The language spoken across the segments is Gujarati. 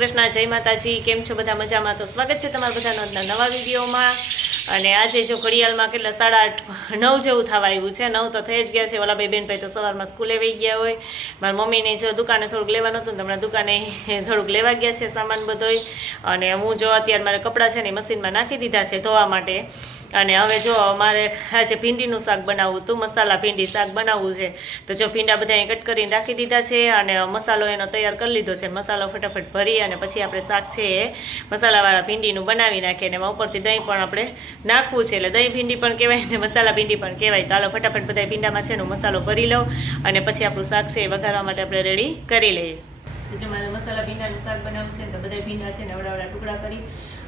કૃષ્ણ, જય માતાજી। કેમ છો બધા? મજામાં? તો સ્વાગત છે તમારા બધાનો નવા વિડીયોમાં। અને આજે જો ઘડિયાળમાં કેટલા 8:30 9 જેવું થવા આવ્યું છે। 9 તો થઈ જ ગયા છે। ઓલા ભાઈ બેન ભાઈ તો સવારમાં સ્કૂલે વહી ગયા હોય। મારા મમ્મીને જો દુકાને થોડુંક લેવાનું હતું ને હમણાં દુકાને થોડુંક લેવા ગયા છે સામાન બધોય। અને હું જો અત્યારે મારે કપડાં છે ને મશીનમાં નાખી દીધા છે ધોવા માટે। અને હવે જો અમારે આજે ભીંડીનું શાક બનાવવું હતું, મસાલા ભીંડી શાક બનાવવું છે। તો જો ભીંડા બધા કટ કરીને રાખી દીધા છે અને મસાલો એનો તૈયાર કરી લીધો છે। મસાલો ફટાફટ ભરી અને પછી આપણે શાક છે એ મસાલાવાળા ભીંડીનું બનાવી નાખીએ અને એમાં ઉપરથી દહીં પણ આપણે નાખવું છે। એટલે દહીં ભીંડી પણ કહેવાય ને મસાલા ભીંડી પણ કહેવાય। તો હાલો ફટાફટ બધા ભીંડામાં છે ને મસાલો ભરી લઉં અને પછી આપણું શાક છે એ વઘારવા માટે આપણે રેડી કરી લઈએ। જો મારે મસાલા ભીંડાનું શાક બનાવવું છે ને તો બધા ભીંડા છે ને વડાવડા ટુકડા કરી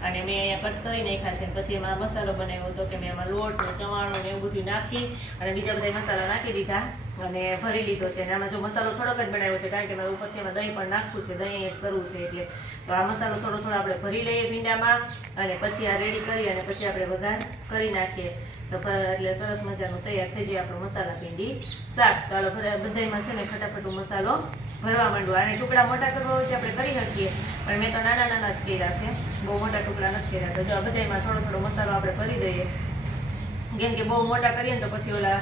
અને મેં અહીંયા કટ કરી નાખ્યા છે। પછી એમાં મસાલો બનાવ્યો હતો કે મેં એમાં લોટ ને ચવાણું ને એવું બધું નાખી અને બીજા બધા મસાલા નાખી દીધા અને ભરી લીધો છે। અને આમાં જો મસાલો થોડોક જ બનાવ્યો છે કારણ કે મારે ઉપરથી એમાં દહીં પણ નાખવું છે, દહીં એડ કરવું છે એટલે। તો આ મસાલો થોડો થોડો આપણે ભરી લઈએ ભીંડામાં અને પછી આ રેડી કરી અને પછી આપણે વઘાર કરી નાખીએ તો એટલે સરસ મજાનું તૈયાર થઈ જાય આપણું મસાલા ભીંડી શાક। ચાલો બધામાં છે ને ફટાફટ મસાલો ભરવા માંડવા। અને ટુકડા મોટા કરવા હોય તો આપણે કરી શકીએ પણ મેં તો નાના નાના જ કર્યા છે, બહુ મોટા ટુકડા નથી કર્યા। તો જો આ બધામાં થોડો થોડો મસાલો આપણે ભરી દઈએ કેમ કે બહુ મોટા કરીએ ને તો પછી ઓલા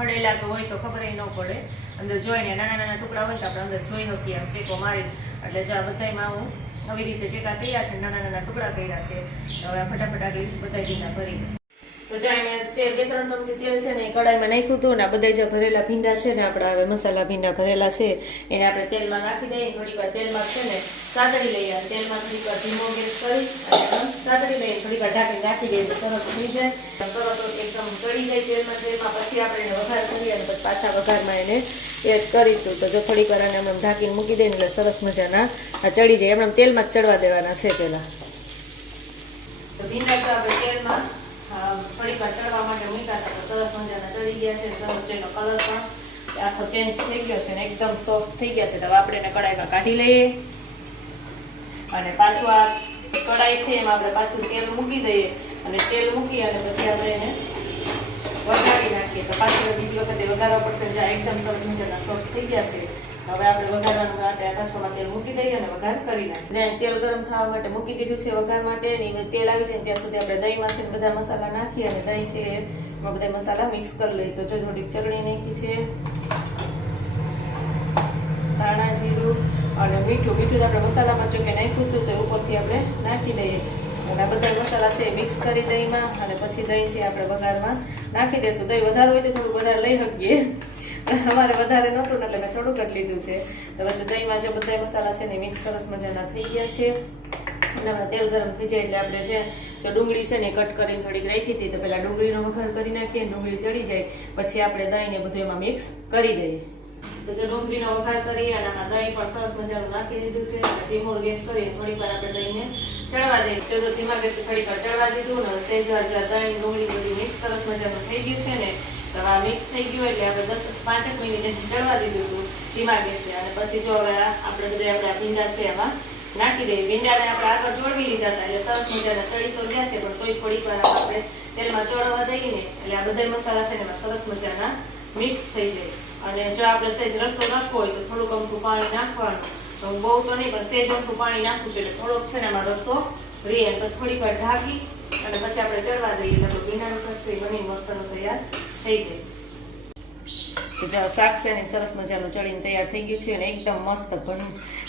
હળેલા તો હોય તો ખબર ન પડે, અંદર જોઈને નાના નાના ટુકડા હોય તો આપણે અંદર જોઈ શકીએ આમ ચેકો મારી। એટલે જો આ બધામાં હું આવી રીતે ચેકા કર્યા છે, નાના નાના ટુકડા કર્યા છે। હવે ફટાફટ આગળ બધા ભીંડા ભરી તો જ્યાં મેં તેલ 2-3 ચમચી તેલ છે ને એ કડાઈમાં નાખ્યું હતું ને આ બધા જે ભરેલા ભીંડા છે ને આપણા હવે મસાલા ભીંડા ભરેલા છે એને આપણે તેલમાં નાખી દઈએ। થોડીક વાર તેલમાં છે ને સાતળી લઈએ અને તેલમાં થોડીક વાર ધીમો ગેસ કરી અને સાતળી લઈએ, થોડીક વાર ઢાંકીને રાખી દઈએ તો સરસ થઈ જાય, સરસ એકદમ ચડી જાય તેલમાં। પછી આપણે એને વઘાર કરીએ અને પછી પાછા વઘારમાં એને એડ કરીશું। તો જો થોડીક વાર એને એમ ઢાંકીને મૂકી દઈએ એટલે સરસ મજાના આ ચડી જાય, એમ તેલમાં જ ચડવા દેવાના છે પહેલા। તો ભીંડા તો આપણે તેલમાં થોડીક વાર ચડવા માટે મૂક્યા હતા તો સરસ મજાના ચડી ગયા છે। સરસ એનો કલર પણ આખો ચેન્જ થઈ ગયો છે ને એકદમ સોફ્ટ થઈ ગયા છે। તો આપણે એને કડાઈમાં કાઢી લઈએ અને પાછું આ કડાઈ છે એમાં આપણે પાછું તેલ મૂકી દઈએ અને તેલ મૂકી અને પછી આપણે એને વઘારી નાખીએ। તો પાછું બીજી વખતે વઘારવા પડશે જ્યાં એકદમ સરસ મજાના સોફ્ટ થઈ ગયા છે। હવે આપણે વઘારવાનું માટે પાછળમાં તેલ મૂકી દઈએ અને વઘાર કરી નાખીએ। જ્યાં તેલ ગરમ થવા માટે મૂકી દીધું છે વઘાર માટે ને તેલ આવી જાય ત્યાં સુધી આપણે દહીંમાં છે બધા મસાલા નાખીએ અને દહીં છે એમાં બધા મસાલા મિક્સ કરી લઈએ। તો જો થોડીક ચટણી નાખી છે, ધાણા જીરું અને મીઠું તો આપણે મસાલામાં જો કે નાખ્યું હતું તો ઉપરથી આપણે નાખી દઈએ અને આ બધા મસાલા છે મિક્સ કરી દહીંમાં અને પછી દહીં છે આપણે વઘારમાં નાખી દઈશું। દહીં વધારે હોય તો થોડું વધારે લઈ શકીએ, અમારે વધારે નહોતું ને એટલે મેં થોડુંક જ લીધું છે। તો બસ દહીંમાં જો બધા મસાલા છે ને મિક્સ સરસ મજાના થઈ ગયા છે અને તેલ ગરમ થઈ જાય એટલે આપણે જો ડુંગળી છે ને કટ કરીને થોડીક રાખી હતી તો પહેલા ડુંગળીનો વઘાર કરી નાખીએ, ડુંગળી ચડી જાય પછી આપણે દહીં ને બધું એમાં મિક્સ કરી દઈએ। તો જો ડુંગળીનો વઘાર કરી અને આમાં દહીં પણ સરસ મજાનું નાખી દીધું છે અને ધીમો ગેસ કરી થોડીક વાર આપણે દહીંને ચડવા દઈએ। જો ધીમા ગેસે થોડીક વાર ચડવા દીધું ને સહેજ દહીં ડુંગળી બધું મિક્સ સરસ મજાનું થઈ ગયું છે ને તો આ મિક્સ થઈ ગયું એટલે આપણે 10-5 મિનિટ ચડવા દીધું હતું ધીમા ગેસે અને પછી જો હવે આપણે બધા આપણા ભીંડા છે એમાં નાખી દઈએ। ભીંડાને આપણે આગળ જોડવી લીધા હતા એટલે સરસ મજાના ચડી તો ગયા છે પણ તોય થોડીક વાર આપણે તેલમાં ચોળવા દઈએ ને એટલે આ બધા મસાલા છે ને એમાં સરસ મજાના મિક્સ થઈ જાય। અને જો આપણે સહેજ રસો નાખવો હોય તો થોડુંક અમથું પાણી નાખવાનું, તો બહુ તો નહીં પણ સહેજ અમથું પાણી નાખવું છે એટલે થોડોક છે ને એમાં રસો રહે અને પછી થોડીક વાર ઢાંકી અને પછી આપણે ચડવા દઈએ એટલે ભીંડાનું શાક છે બની મસ્તનું તૈયાર થઈ જાય। જો શાક છે ને સરસ મજાનું ચડીને તૈયાર થઈ ગયું છે અને એકદમ મસ્ત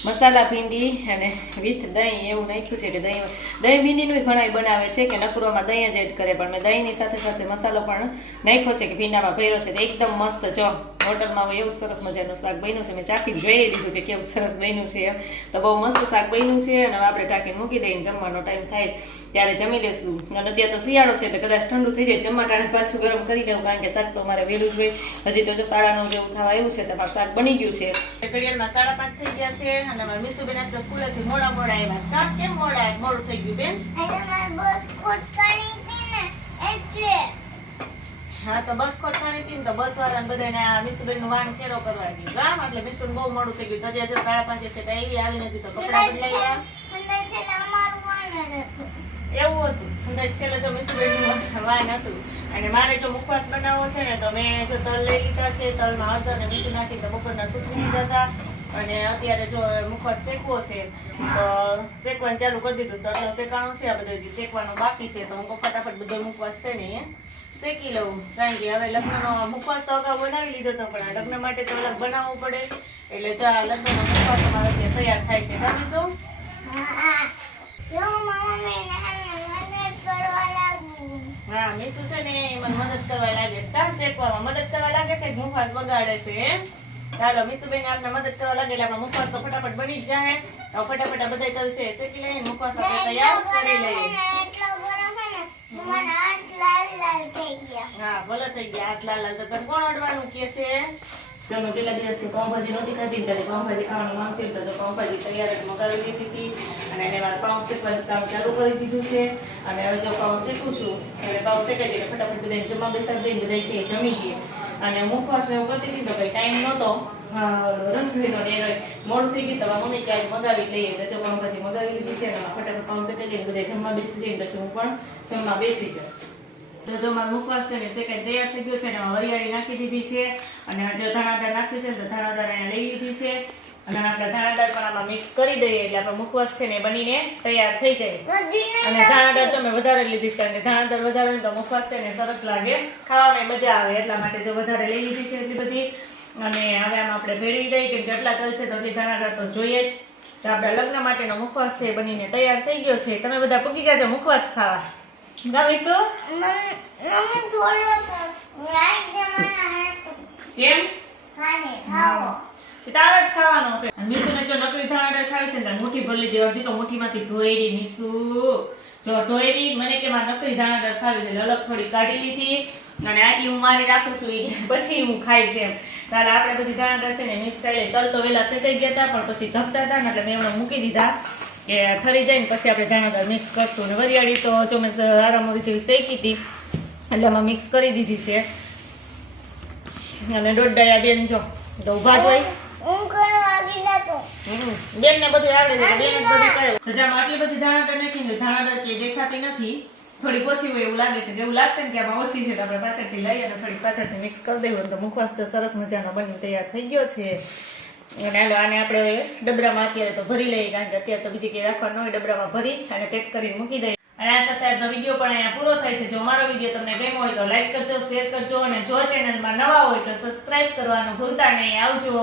મસાલા ભીંડી અને વિથ દહીં એવું નાખ્યું છે એટલે દહીં ભીંડીનું ઘણા બનાવે છે કે નકરોમાં દહીં જ એડ કરે પણ મેં દહીંની સાથે સાથે મસાલો પણ નાખ્યો છે કે ભીંડામાં ભર્યો છે એકદમ મસ્ત। જો હોટલમાં હોય એવું સરસ મજાનું શાક બન્યું છે, મેં ચાખી જોઈ લીધું કે કેવું સરસ બન્યું છે તો બહુ મસ્ત શાક બન્યું છે અને આપણે ટાંકીને મૂકી દઈએ જમવાનો ટાઈમ થાય ત્યારે જમી લેશું। અને અત્યારે તો શિયાળો છે એટલે કદાચ ઠંડુ થઈ જાય, જમવા ટાણે પાછું ગરમ કરી દઉં કારણ કે શાક તો અમારે વહેલું જ હોય। હજી તો જો 9:30 જેવું થવા આવ્યું છે તો શાક બની ગયું છે। ઘડિયાળમાં 5:30 થઈ ગયા છે અને અમારા મીસુબેન આજ તો સ્કૂલેથી મોડા આવ્યા છે। કામ કેમ મોડું થઈ ગયું બેન? હા તો બસ ખોટવાની હતી ને તો બસ વાળા બધા મીસુબેન નું વાન ફેરો કરવા ગયું ગામ એટલે મીસુબેન બહુ મોડું થઈ ગયું। હજી 5:30 છે તો એવી આવી નથી તો કપડા બદલાવ્યા એવું હતું। છેલ્લે તો મીસુબેન નું વાન હતું અને મારે જો મુખવાસ બનાવવો છે ને તો મેં જો તલ લઈ લીધા છે, તલમાં હળદર ને મીઠું નાખી તો બપોરના સૂકવી લીધા હતા અને અત્યારે જો મુખવાસ શેકવો છે તો શેકવાનું ચાલુ કરી દીધું તો આટલો શેકાણું છે. આ બધું હજી શેકવાનું બાકી છે તો હું ફટાફટ બધો મુખવાસ છે ને શેકી લઉં. કારણ કે હવે લગ્નનો મુખવાસ તો અગાઉ બનાવી લીધો હતો પણ લગ્ન માટે તો અલગ બનાવવું પડે એટલે જો આ લગ્નનો મુખવાસ અમારો ત્યાં તૈયાર થાય છે. ગમીશું? હા મીસુ છે ને મને મદદ કરવા લાગે છે. કા શેકવામાં મદદ કરવા લાગે છે, મુખવાસ બગાડે છે. ચાલો મીસુબેન આપણે મદદ કરવા લાગે એટલે આપણો મુખવાસ તો ફટાફટ બની જ જાય. તો ફટાફટ આ બધા તલ છે શેકી લઈએ, મુખવાસ આપણે તૈયાર કરી લઈએ. હા ભલે થઈ ગયા હાથ લાલ લાલ. તો કોણ અડવાનું કે છે? ચાલો કેટલા દિવસથી પાઉંભાજી નહોતી ખાધી ત્યારે પાઉંભાજી ખાવાનું મન થયું તો જો પાઉંભાજી તૈયાર જ મગાવી લીધી હતી અને એને મારે પાઉં શેકવાનું કામ ચાલુ કરી દીધું છે. અને હવે જો પાઉં શેકું છું એટલે પાઉં શેકાઈ જાય ફટાફટ બધાને જમવા બેસાડી દઈને બધા છે જમી ગયે. અને મુખવાસ એવું કરતી હતી તો કઈ ટાઈમ નહોતો રસોઈનો ને મોડું થઈ ગયું તો મમ્મી ક્યાંય મગાવી લઈએ તો જો પાઉંભાજી મગાવી લીધી છે અને ફટાફટ પાઉં શેકાઈ જઈને બધા જમવા બેસી જઈને પછી હું પણ જમવા બેસી જાઉં. તો જો મારો મુખવાસ છે ને શેકાઈ તૈયાર થઈ ગયો છે અને વરિયાળી નાખી દીધી છે અને જો ધાણાદાળ નાખ્યું છે તો ધાણાદાળ અહીંયા લઈ લીધી છે અને આપણે ધાણાદાળ પણ આમાં મિક્સ કરી દઈએ એટલે આપણો મુખવાસ છે ને બનીને તૈયાર થઈ જાય. અને ધાણાદાળ જો મેં વધારે લીધી છે કારણ કે ધાણાદાળ વધારે હોય તો મુખવાસ છે ને સરસ લાગે, ખાવામાં મજા આવે એટલા માટે જો વધારે લઈ લીધી છે એટલી બધી. અને હવે આમાં આપણે ભેળવી દઈએ કેમ કે આટલા તલ છે તો એટલી ધાણાદાળ તો જોઈએ જ. તો આપણા લગ્ન માટેનો મુખવાસ છે બનીને તૈયાર થઈ ગયો છે. તમે બધા પૂગી જાજો મુખવાસ ખાવા. ગમીશું? કેમ? તારે જ ખાવાનો છે. મીસુને જો નકરી ધાણાદાળ ખાવી છે ને મુઠ્ઠી ભરી લીધી, અડધી તો મુઠ્ઠીમાંથી ઢોયરી. મીસુ જો ઢોયરી મને કે માં નકરી ધાણાદાળ ખાવી છે અલગ થોડી કાઢી લીધી અને આટલી હું મારી રાખું છું પછી હું ખાઈશ એમ. તારે આપણે બધી ધાણાદાળ છે ને મિક્સ કરી લઈએ. તલ તો વેલા શેકાઈ ગયા હતા પણ પછી ધપતા હતા ને એટલે મેં એમણે મૂકી દીધા કે ઠરી જાય ને પછી આપણે ધાણાદાળ મિક્સ કરશું. ને વરિયાળી તો જો મેં આરામોરી જેવી શેકી હતી એટલે આમાં મિક્સ કરી દીધી છે. અને દોડડાયા બેન જો તો ઉભા જ હોય બેન ને બધું આવડે છે બેન જ બધું કરે. સજામાં આટલી બધી ધાણાદાળ નાખી ને ધાણાદાળ કે દેખાતી નથી, થોડીક ઓછી હોય એવું લાગે છે. એવું લાગશે ને કે આમાં ઓછી છે તો આપણે પાછળથી લઈએ અને થોડીક પાછળથી મિક્સ કરી દઈએ તો મુખવાસ તો સરસ મજાનો બની તૈયાર થઈ ગયો છે. અને હાલો આને આપણે ડબરામાં અત્યારે તો ભરી લઈએ કારણ કે અત્યારે તો બીજી કંઈ રાખવાનું હોય, ડબરામાં ભરી અને પેક કરીને મૂકી દઈએ. અને આ સાથે આજનો વિડીયો પણ અહીંયા પૂરો થાય છે. જો અમારો વિડીયો તમને ગમ્યો હોય તો લાઈક કરજો, શેર કરજો અને જો ચેનલમાં નવા હોય તો સબસ્ક્રાઇબ કરવાનું ભૂલતા નહીં. આવજો.